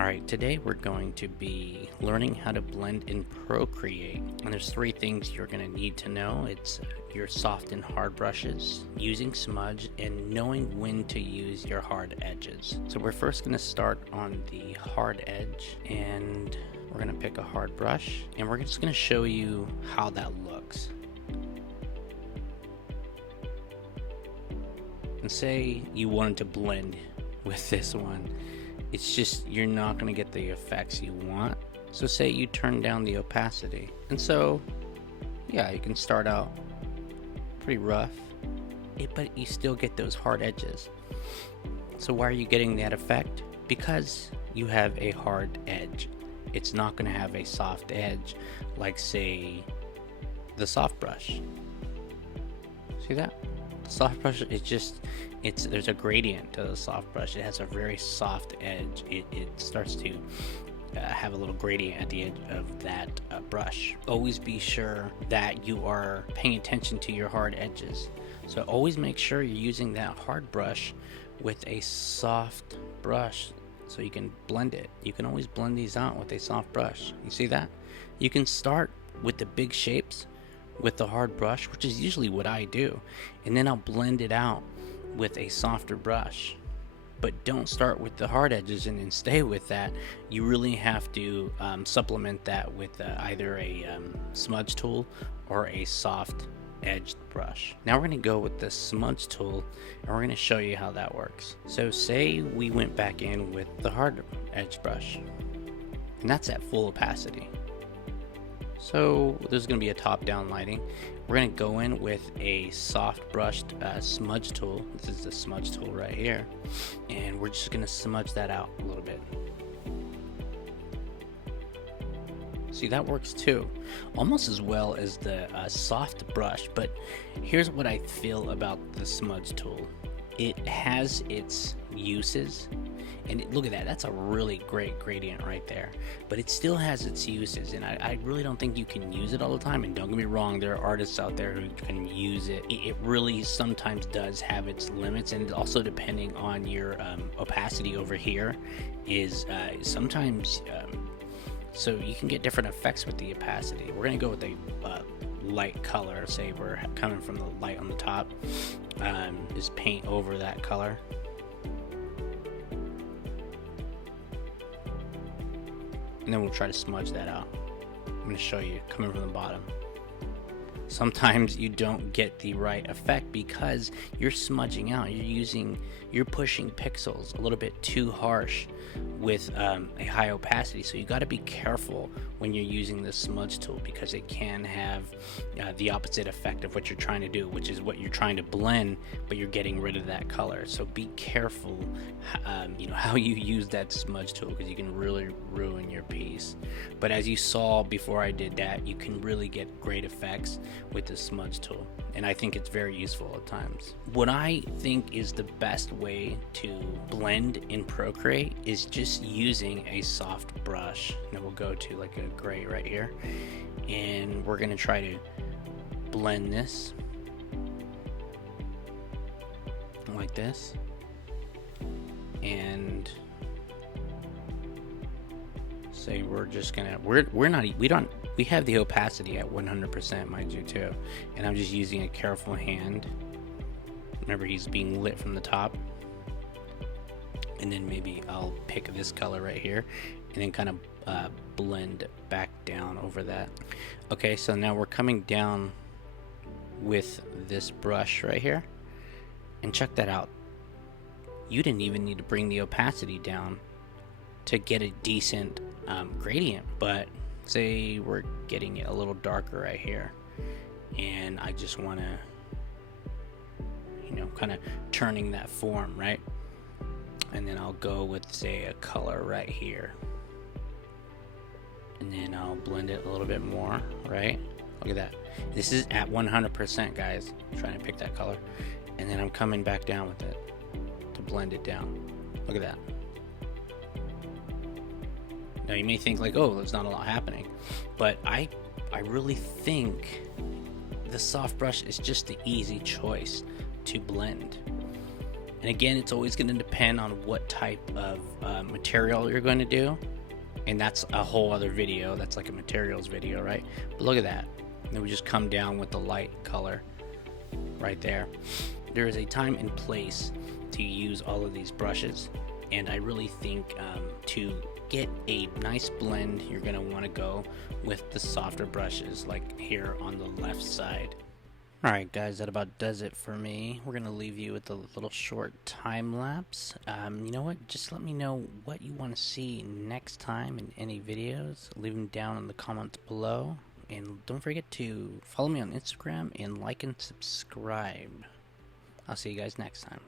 Alright, today we're going to be learning how to blend in Procreate. And there's three things you're going to need to know. It's your soft and hard brushes, using Smudge, and knowing when to use your hard edges. So we're first going to start on the hard edge, and we're going to pick a hard brush, and we're just going to show you how that looks. And say you wanted to blend with this one. It's just you're not going to get the effects you want. So say you turn down the opacity, and so yeah, you can start out pretty rough, but you still get those hard edges. So why are you getting that effect? Because you have a hard edge. It's not going to have a soft edge like, say, the soft brush. See that? The soft brush, there's a gradient to the soft brush. It has a very soft edge. It starts to have a little gradient at the edge of that brush. Always be sure that you are paying attention to your hard edges. So always make sure you're using that hard brush with a soft brush so you can blend it. You can always blend these out with a soft brush. You see that? You can start with the big shapes with the hard brush, which is usually what I do, and then I'll blend it out with a softer brush. But don't start with the hard edges and then stay with that. You really have to supplement that with either a smudge tool or a soft edged brush. Now we're going to go with the smudge tool, and we're going to show you how that works. So say we went back in with the hard edge brush, and that's at full opacity. So there's going to be a top-down lighting. We're going to go in with a soft brushed smudge tool. This is the smudge tool right here. And we're just going to smudge that out a little bit. See, that works too. Almost as well as the soft brush. But here's what I feel about the smudge tool. It has its uses. And look at that, that's a really great gradient right there. But it still has its uses, and I really don't think you can use it all the time. And don't get me wrong, there are artists out there who can use it. It really sometimes does have its limits, and also depending on your opacity over here is sometimes, so you can get different effects with the opacity. We're gonna go with a light color. Say we're coming from the light on the top, is paint over that color. And then we'll try to smudge that out. I'm going to show you coming from the bottom. Sometimes you don't get the right effect because you're smudging out. You're pushing pixels a little bit too harsh with a high opacity. So you got to be careful when you're using the smudge tool, because it can have the opposite effect of what you're trying to do, which is what you're trying to blend, but you're getting rid of that color. So be careful, how you use that smudge tool, because you can really ruin your piece. But as you saw before I did that, you can really get great effects with the smudge tool, and I think it's very useful at times. What I think is the best way to blend in Procreate is just using a soft brush. Now we'll go to like a gray right here, and we're going to try to blend this like this, and say we're just gonna we have the opacity at 100%, mind you, too, and I'm just using a careful hand. Remember, he's being lit from the top, and then maybe I'll pick this color right here and then kind of blend back down over that. Okay, so now we're coming down with this brush right here, and check that out. You didn't even need to bring the opacity down to get a decent gradient, but say we're getting it a little darker right here, and I just want to, kind of turning that form, right? And then I'll go with, say, a color right here, and then I'll blend it a little bit more, right? Look at that. This is at 100%, guys. I'm trying to pick that color, and then I'm coming back down with it to blend it down. Look at that. Now you may think like, oh, there's not a lot happening, but I really think the soft brush is just the easy choice to blend. And again, it's always going to depend on what type of material you're going to do. And that's a whole other video. That's like a materials video, right? But look at that. And then we just come down with the light color right there. There is a time and place to use all of these brushes. And I really think to get a nice blend, you're going to want to go with the softer brushes, like here on the left side. Alright guys, that about does it for me. We're going to leave you with a little short time lapse. You know what, just let me know what you want to see next time in any videos. Leave them down in the comments below. And don't forget to follow me on Instagram and like and subscribe. I'll see you guys next time.